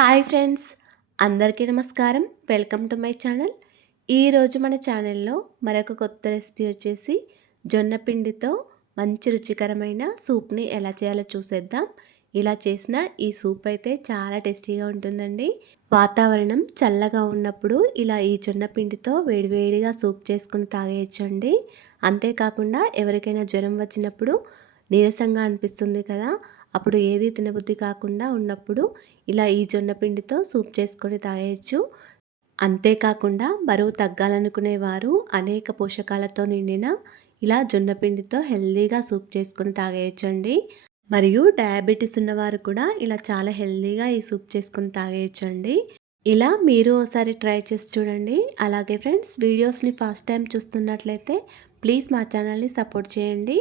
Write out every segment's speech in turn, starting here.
Hi friends, అందరికీ నమస్కారం. Welcome to my channel. ఈరోజు మన ఛానల్లో మరొక కొత్త రెసిపీ వచ్చేసి జొన్న పిండితో మంచి రుచికరమైన సూప్ని ఎలా చేయాలో చూసేద్దాం. ఇలా చేసిన ఈ సూప్ అయితే చాలా టేస్టీగా ఉంటుందండి. వాతావరణం చల్లగా ఉన్నప్పుడు ఇలా ఈ జొన్న పిండితో వేడివేడిగా సూప్ చేసుకుని తాగేయచ్చండి. అంతేకాకుండా ఎవరికైనా జ్వరం వచ్చినప్పుడు నీరసంగా అనిపిస్తుంది కదా, అప్పుడు ఏది తినబుద్ధి కాకుండా ఉన్నప్పుడు ఇలా ఈ జొన్న పిండితో సూప్ చేసుకొని తాగేయచ్చు. అంతేకాకుండా బరువు తగ్గాలనుకునేవారు అనేక పోషకాలతో నిండిన ఇలా జొన్న పిండితో హెల్తీగా సూప్ చేసుకొని తాగేయచ్చండి. మరియు డయాబెటీస్ ఉన్నవారు కూడా ఇలా చాలా హెల్తీగా ఈ సూప్ చేసుకొని తాగేయచ్చండి. ఇలా మీరు ఒకసారి ట్రై చేసి చూడండి. అలాగే ఫ్రెండ్స్, వీడియోస్ని ఫస్ట్ టైం చూస్తున్నట్లయితే ప్లీజ్ మా ఛానల్ని సపోర్ట్ చేయండి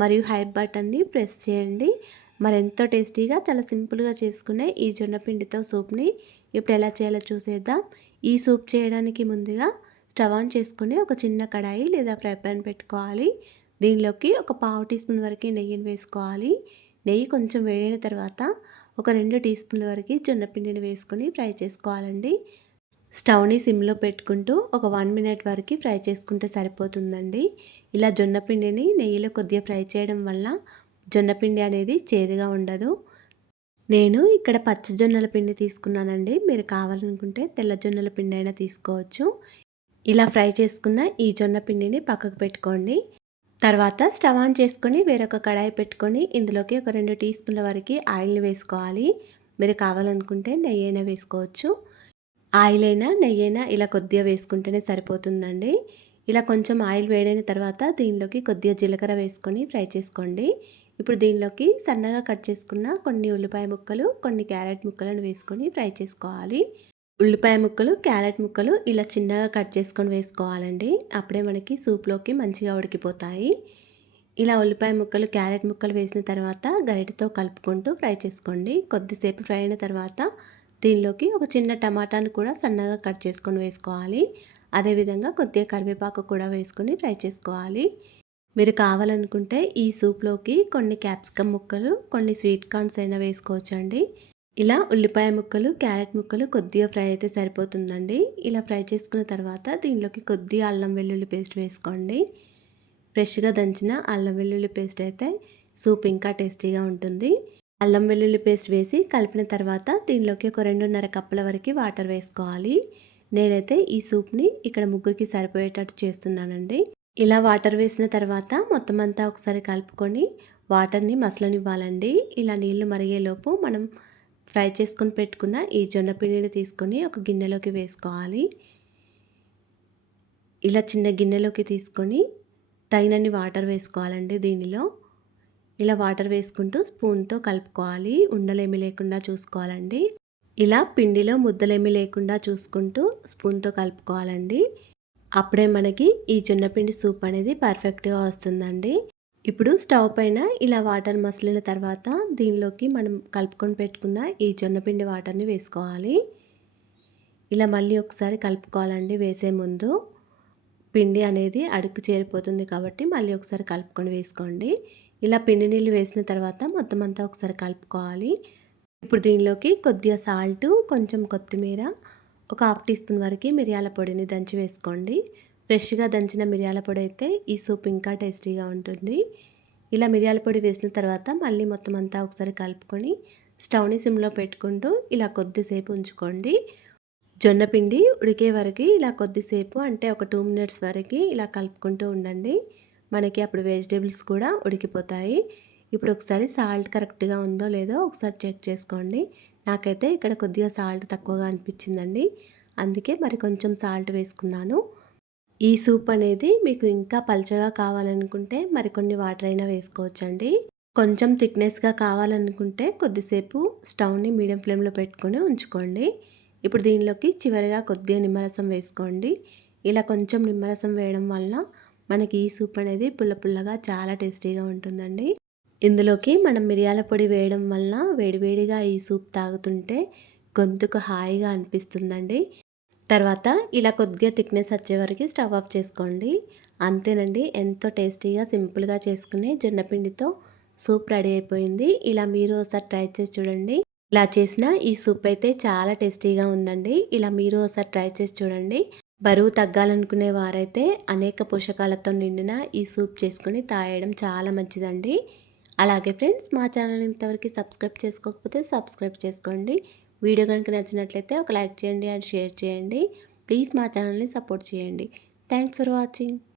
మరియు హైప్ బటన్ని ప్రెస్ చేయండి. మరెంతో టేస్టీగా చాలా సింపుల్గా చేసుకునే ఈ జొన్న పిండితో సూప్ని ఇప్పుడు ఎలా చేయాలో చూసేద్దాం. ఈ సూప్ చేయడానికి ముందుగా స్టవ్ ఆన్ చేసుకుని ఒక చిన్న కడాయి లేదా ఫ్రై పాన్ పెట్టుకోవాలి. దీనిలోకి ఒక పావు టీ స్పూన్ వరకు నెయ్యిని వేసుకోవాలి. నెయ్యి కొంచెం వేడైన తర్వాత ఒక 2 టీ స్పూన్ల వరకు జొన్న పిండిని వేసుకొని ఫ్రై చేసుకోవాలండి. స్టవ్ని సిమ్లో పెట్టుకుంటూ ఒక 1 మినిట్ వరకు ఫ్రై చేసుకుంటే సరిపోతుందండి. ఇలా జొన్న పిండిని నెయ్యిలో కొద్దిగా ఫ్రై చేయడం వల్ల జొన్నపిండి అనేది చేదుగా ఉండదు. నేను ఇక్కడ పచ్చ జొన్నల పిండి తీసుకున్నానండి. మీరు కావాలనుకుంటే తెల్ల జొన్నల పిండి అయినా తీసుకోవచ్చు. ఇలా ఫ్రై చేసుకున్న ఈ జొన్న పిండిని పక్కకు పెట్టుకోండి. తర్వాత స్టవ్ ఆన్ చేసుకొని వేరొక కడాయి పెట్టుకొని ఇందులోకి ఒక 2 టీ స్పూన్ల వరకు ఆయిల్ని వేసుకోవాలి. మీరు కావాలనుకుంటే నెయ్యి అయినా వేసుకోవచ్చు. ఆయిల్ అయినా నెయ్యి అయినా ఇలా కొద్దిగా వేసుకుంటేనే సరిపోతుందండి. ఇలా కొంచెం ఆయిల్ వేడైన తర్వాత దీనిలోకి కొద్దిగా జీలకర్ర వేసుకొని ఫ్రై చేసుకోండి. ఇప్పుడు దీనిలోకి సన్నగా కట్ చేసుకున్న కొన్ని ఉల్లిపాయ ముక్కలు, కొన్ని క్యారెట్ ముక్కలను వేసుకొని ఫ్రై చేసుకోవాలి. ఉల్లిపాయ ముక్కలు, క్యారెట్ ముక్కలు ఇలా చిన్నగా కట్ చేసుకొని వేసుకోవాలండి. అప్పుడే మనకి సూప్లోకి మంచిగా ఉడికిపోతాయి. ఇలా ఉల్లిపాయ ముక్కలు, క్యారెట్ ముక్కలు వేసిన తర్వాత గరిటెతో కలుపుకుంటూ ఫ్రై చేసుకోండి. కొద్దిసేపు ఫ్రై అయిన తర్వాత దీనిలోకి ఒక చిన్న టమాటాను కూడా సన్నగా కట్ చేసుకొని వేసుకోవాలి. అదేవిధంగా కొద్దిగా కరివేపాకు కూడా వేసుకొని ఫ్రై చేసుకోవాలి. మీరు కావాలనుకుంటే ఈ సూప్లోకి కొన్ని క్యాప్సికమ్ ముక్కలు, కొన్ని స్వీట్ కార్న్స్ అయినా వేసుకోవచ్చండి. ఇలా ఉల్లిపాయ ముక్కలు, క్యారెట్ ముక్కలు కొద్దిగా ఫ్రై అయితే సరిపోతుందండి. ఇలా ఫ్రై చేసుకున్న తర్వాత దీనిలోకి కొద్దిగా అల్లం వెల్లుల్లి పేస్ట్ వేసుకోండి. ఫ్రెష్గా దంచిన అల్లం వెల్లుల్లి పేస్ట్ అయితే సూప్ ఇంకా టేస్టీగా ఉంటుంది. అల్లం వెల్లుల్లి పేస్ట్ వేసి కలిపిన తర్వాత దీనిలోకి ఒక 2.5 కప్పుల వరకు వాటర్ వేసుకోవాలి. నేనైతే ఈ సూప్ని ఇక్కడ ముగ్గురికి సరిపోయేటట్టు చేస్తున్నానండి. ఇలా వాటర్ వేసిన తర్వాత మొత్తం అంతా ఒకసారి కలుపుకొని వాటర్ని మసలనివ్వాలండి. ఇలా నీళ్లు మరిగేలోపు మనం ఫ్రై చేసుకొని పెట్టుకున్న ఈ జొన్న పిండిని తీసుకొని ఒక గిన్నెలోకి వేసుకోవాలి. ఇలా చిన్న గిన్నెలోకి తీసుకొని తగినన్ని వాటర్ వేసుకోవాలండి. దీనిలో ఇలా వాటర్ వేసుకుంటూ స్పూన్తో కలుపుకోవాలి. ఉండలేమి లేకుండా చూసుకోవాలండి. ఇలా పిండిలో ముద్దలేమి లేకుండా చూసుకుంటూ స్పూన్తో కలుపుకోవాలండి. అప్పుడే మనకి ఈ జొన్నపిండి సూప్ అనేది పర్ఫెక్ట్గా వస్తుందండి. ఇప్పుడు స్టవ్ పైన ఇలా వాటర్ మసిలిన తర్వాత దీనిలోకి మనం కలుపుకొని పెట్టుకున్న ఈ జొన్నపిండి వాటర్ని వేసుకోవాలి. ఇలా మళ్ళీ ఒకసారి కలుపుకోవాలండి. వేసే ముందు పిండి అనేది అడుగు చేరిపోతుంది కాబట్టి మళ్ళీ ఒకసారి కలుపుకొని వేసుకోండి. ఇలా పిండి నీళ్ళు వేసిన తర్వాత మొత్తం అంతా ఒకసారి కలుపుకోవాలి. ఇప్పుడు దీనిలోకి కొద్దిగా సాల్టు, కొంచెం కొత్తిమీర, ఒక హాఫ్ టీ స్పూన్ వరకు మిరియాల పొడిని దంచి వేసుకోండి. ఫ్రెష్గా దంచిన మిరియాల పొడి అయితే ఈ సూప్ ఇంకా టేస్టీగా ఉంటుంది. ఇలా మిరియాల పొడి వేసిన తర్వాత మళ్ళీ మొత్తం అంతా ఒకసారి కలుపుకొని స్టవ్ని సిమ్లో పెట్టుకుంటూ ఇలా కొద్దిసేపు ఉంచుకోండి. జొన్న పిండి ఉడికే వరకు ఇలా కొద్దిసేపు అంటే ఒక 2 మినిట్స్ వరకు ఇలా కలుపుకుంటూ ఉండండి. మనకి అప్పుడు వెజిటేబుల్స్ కూడా ఉడికిపోతాయి. ఇప్పుడు ఒకసారి సాల్ట్ కరెక్ట్గా ఉందో లేదో ఒకసారి చెక్ చేసుకోండి. నాకైతే ఇక్కడ కొద్దిగా సాల్ట్ తక్కువగా అనిపించిందండి. అందుకే మరి కొంచెం సాల్ట్ వేసుకున్నాను. ఈ సూప్ అనేది మీకు ఇంకా పల్చగా కావాలనుకుంటే మరికొన్ని వాటర్ అయినా వేసుకోవచ్చండి. కొంచెం థిక్నెస్గా కావాలనుకుంటే కొద్దిసేపు స్టవ్ని మీడియం ఫ్లేమ్లో పెట్టుకొని ఉంచుకోండి. ఇప్పుడు దీనిలోకి చివరిగా కొద్దిగా నిమ్మరసం వేసుకోండి. ఇలా కొంచెం నిమ్మరసం వేయడం వల్ల మనకి ఈ సూప్ అనేది పుల్ల పుల్లగా చాలా టేస్టీగా ఉంటుందండి. ఇందులోకి మనం మిరియాల పొడి వేయడం వల్ల వేడివేడిగా ఈ సూప్ తాగుతుంటే గొంతుకు హాయిగా అనిపిస్తుందండి. తర్వాత ఇలా కొద్దిగా థిక్నెస్ వచ్చే వరకు స్టవ్ ఆఫ్ చేసుకోండి. అంతేనండి, ఎంతో టేస్టీగా సింపుల్గా చేసుకునే జొన్నపిండితో సూప్ రెడీ అయిపోయింది. ఇలా మీరు ఒకసారి ట్రై చేసి చూడండి. ఇలా చేసిన ఈ సూప్ అయితే చాలా టేస్టీగా ఉందండి. ఇలా మీరు ఒకసారి ట్రై చేసి చూడండి. బరువు తగ్గాలనుకునే వారైతే అనేక పోషకాలతో నిండిన ఈ సూప్ చేసుకొని తాగడం చాలా మంచిదండి. అలాగే ఫ్రెండ్స్, మా ఛానల్‌ని ఇంతవరకు సబ్స్క్రైబ్ చేసుకోకపోతే సబ్స్క్రైబ్ చేసుకోండి. వీడియో గనుక నచ్చినట్లయితే ఒక లైక్ చేయండి అండ్ షేర్ చేయండి. ప్లీజ్ మా ఛానల్‌ని సపోర్ట్ చేయండి. Thanks for watching.